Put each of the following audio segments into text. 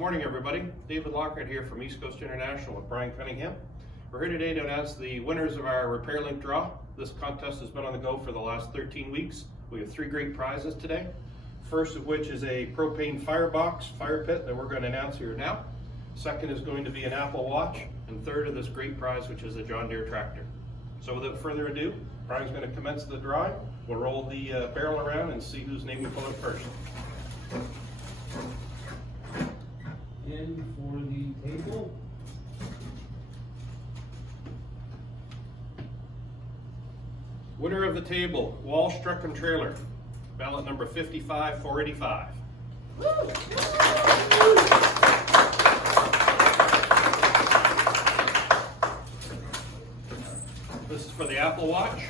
Morning, everybody. David Lockhart here from East Coast International with Brian Cunningham. We're here today to announce the winners of our RepairLink draw. This contest has been on the go for the last 13 weeks. We have 3 great prizes today. First of which is a propane firebox fire pit that we're going to announce here now. Second is going to be an Apple Watch, and third of this great prize, which is a John Deere tractor. So without further ado, Brian's going to commence the drawing. We'll roll the barrel around and see whose name we pull out first. In for the table. Winner of the table, Walsh Truck and Trailer, ballot number 55485. This is for the Apple Watch.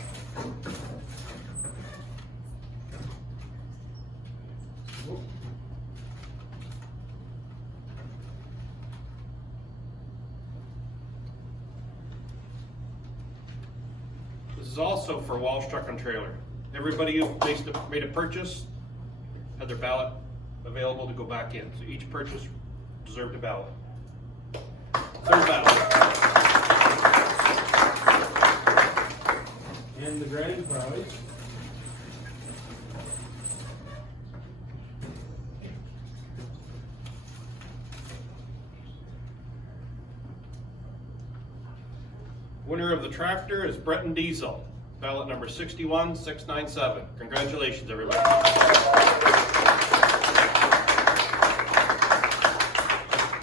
This is also for Walsh Truck and Trailer. Everybody who made a purchase had their ballot available to go back in. So each purchase deserved a ballot. Third ballot. And the grand prize. Winner of the tractor is Breton Diesel, ballot number 61697. Congratulations, everybody.